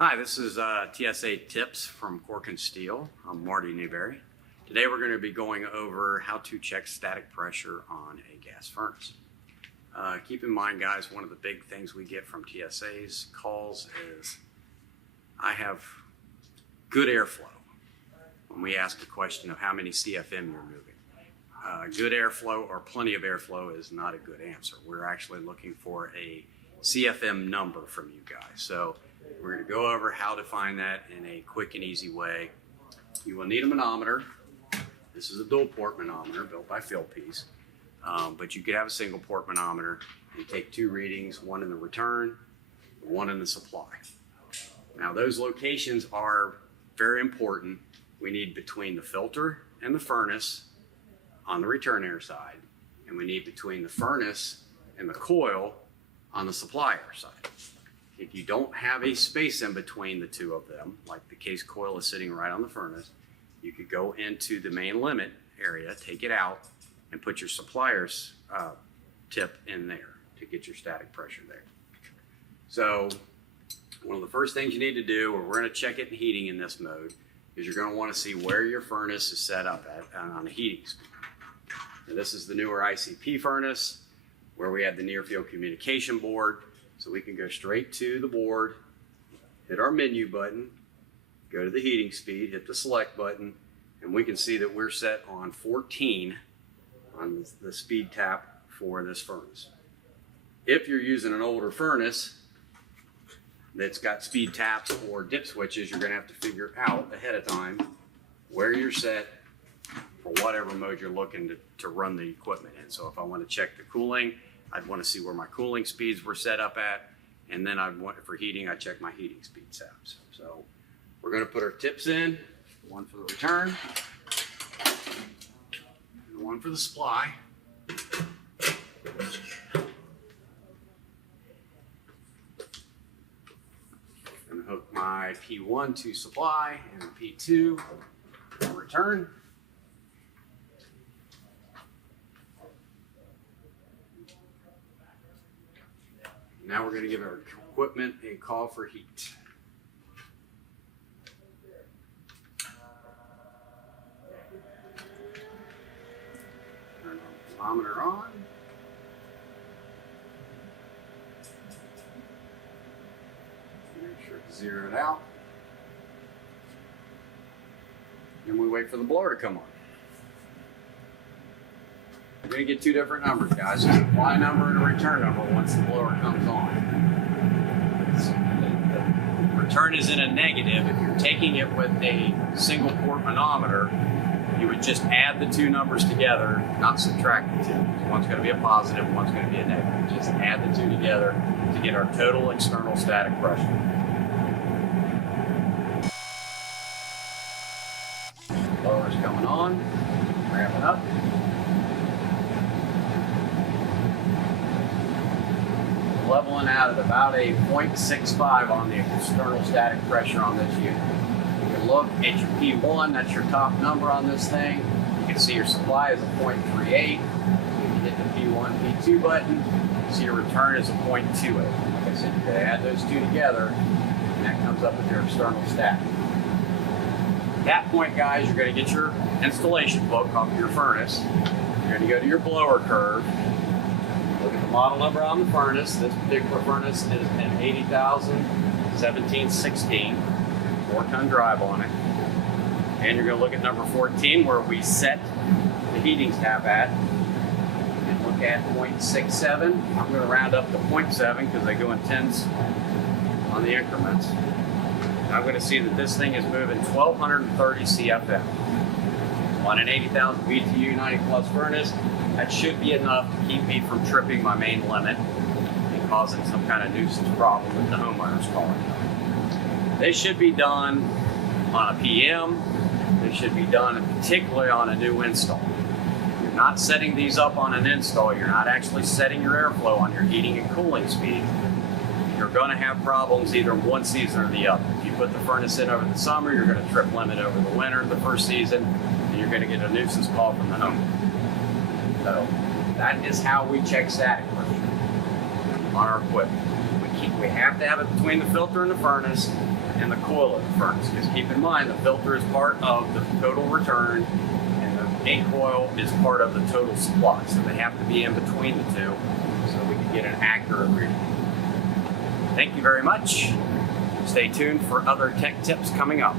Hi, this is TSA Tips from Cork and Steel. I'm Marty Newberry. Today we're going to be going over how to check static pressure on a gas furnace. Keep in mind, guys, one of the big things we get from TSA's calls is I have good airflow when we ask the question of how many CFM you're moving. Good airflow or plenty of airflow is not a good answer. We're actually looking for a CFM number from you guys. So we're going to go over how to find that in a quick and easy way. You will need a manometer. This is a dual port manometer built by Philpies, but you could have a single port manometer and take two readings, one in the return, one in the supply. Now those locations are very important. We need between the filter and the furnace on the return air side, and we need between the furnace and the coil on the supply air side. If you don't have a space in between the two of them, like the case coil is sitting right on the furnace, you could go into the main limit area, take it out, and put your supplier's tip in there to get your static pressure there. So one of the first things you need to do, or we're going to check it in heating in this mode, is you're going to want to see where your furnace is set up at on a heating speed. Now, this is the newer ICP furnace where we have the near field communication board. So we can go straight to the board, hit our menu button, go to the heating speed, hit the select button, and we can see that we're set on 14 on the speed tap for this furnace. If you're using an older furnace that's got speed taps or dip switches, you're going to have to figure out ahead of time where you're set for whatever mode you're looking to run the equipment in. So if I want to check the cooling, I'd want to see where my cooling speeds were set up at, and then for heating, I check my heating speed taps. So we're going to put our tips in, one for the return, and one for the supply. And hook my P1 to supply and P2 to return. Now we're going to give our equipment a call for heat. Turn the thermometer on. Make sure it's zeroed out. Then we wait for the blower to come on. You're going to get two different numbers, guys. A supply number and a return number once the blower comes on. The return is in a negative. If you're taking it with a single port manometer, you would just add the two numbers together, not subtract the two. One's going to be a positive, one's going to be a negative. Just add the two together to get our total external static pressure. Blower's coming on, ramping up. Leveling out at about a 0.65 on the external static pressure on this unit. You can look at your P1, that's your top number on this thing. You can see your supply is a 0.38. You can hit the P1, P2 button, you see your return is a 0.28. Like I said, you can add those two together, and that comes up with your external static. At that point, guys, you're going to get your installation book off your furnace. You're going to go to your blower curve. Look at the model number on the furnace. This particular furnace is an 80,000 1716, 4-ton drive on it. And you're going to look at number 14 where we set the heating tap at. And look at 0.67. I'm going to round up to 0.7 because they go in tens on the increments. And I'm going to see that this thing is moving 1,230 CFM. On an 80,000 BTU 90 plus furnace, that should be enough to keep me from tripping my main limit and causing some kind of nuisance problem with the homeowner's calling. They should be done on a PM. They should be done particularly on a new install. You're not setting these up on an install. You're not actually setting your airflow on your heating and cooling speed. You're going to have problems either one season or the other. If you put the furnace in over the summer, you're going to trip limit over the winter, the first season, and you're going to get a nuisance call from the homeowner. So that is how we check static pressure on our equipment. We have to have it between the filter and the furnace. and the coil of the furnace. Because keep in mind, the filter is part of the total return, and the ink coil is part of the total supply. So they have to be in between the two so we can get an accurate reading. Thank you very much. Stay tuned for other tech tips coming up.